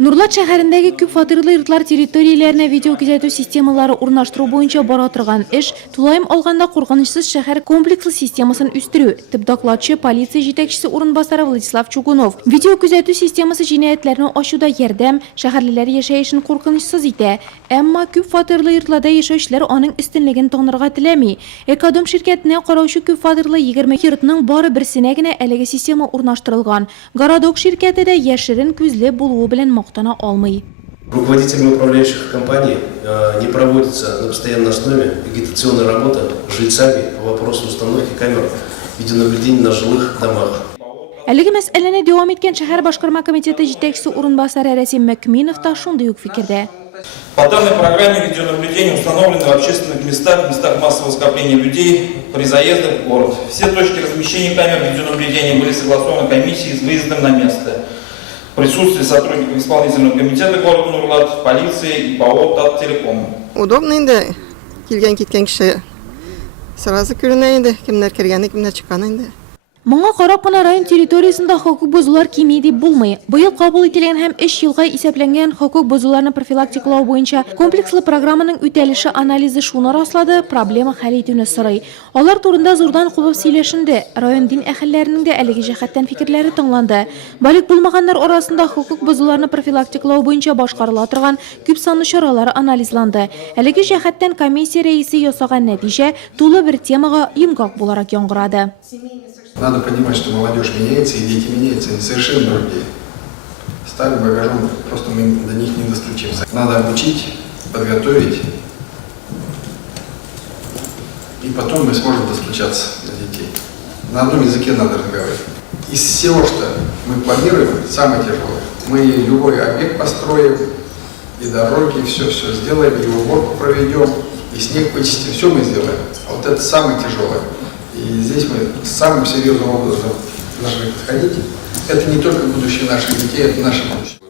Нурлат шәһәрендәге күп фатирлы йортлар территорияләренә видео күзәтү системалары урнаштыру буенча бара торган эш тулайым алганда куркынычсыз шәһәр комплекслы системасын үстерү. Төп докладчы полиция җитәкчесе урынбасары Владислав Чугунов. Видео күзәтү системасы җинаятьләрне ачуда ярдәм, шәһәрлеләр яшәешен куркынычсыз итә. Әмма күп фатирлы йортларда яшәүчеләр аның өстенлеген танырга теләми. Экодом ширкәтенә караучы күп фатирлы 20 йортның бары берсенә генә әлеге система урнаштырылган. Городок ширкәте дә яшерен күзле булуы белән мактана алмый. Руководителями управляющих компаний не проводится на постоянной основе агитационная работа с жильцами по вопросу установки камер видеонаблюдения на жилых домах. Әлеге мәсьәләне дәвам иткән шәһәр башкарма комитеты җитәкчесе урынбасары Рәсим Мәкминов та шундый ук фикердә. По данной программе видеонаблюдение установлено в общественных местах, местах массового скопления людей при заездах в город. Все точки размещения камер видеонаблюдения были согласованы комиссией с выездом на место. В присутствии сотрудников исполнительного комитета города Нурлат, полиции и ПАО Таттелеком. Удобно инде. Килгән-киткән кеше сразу күренә инде. Кемнәр кергән, кемнәр чыккан инде. Моңа карап кына район территориясендә хокук бозулар кими дип булмый. Быел кабул ителгән һәм 3 елга исәпләнгән хокук бозуларны профилактикалау буенча комплекслы программаның үтәлеше анализы шуны раслады, проблема хәл итүне сорый. Алар турында зурдан кубып сөйләшенде. Район дин әһелләренең дә әлеге җәһәттән фикерләре тыңланды. Балык булмаганнар арасында хокук бозуларны профилактикалау буенча башкарыла торган күп санлы чаралар анализланды. Әлеге җәһәттән комиссия рәисе ясаган нәтиҗә тулы бер темага йомгак буларак яңгырады. Надо понимать, что молодежь меняется, и дети меняются, они совершенно другие. Старым багажом просто мы до них не достучимся. Надо обучить, подготовить, и потом мы сможем достучаться до детей. На одном языке надо разговаривать. Из всего, что мы планируем, самое тяжелое. Мы любой объект построим, и дороги, и все сделаем, и уборку проведем, и снег почистим, все мы сделаем. А вот это самое тяжелое. И здесь мы самым серьезным образом должны подходить. Это не только будущее наших детей, это наше будущее.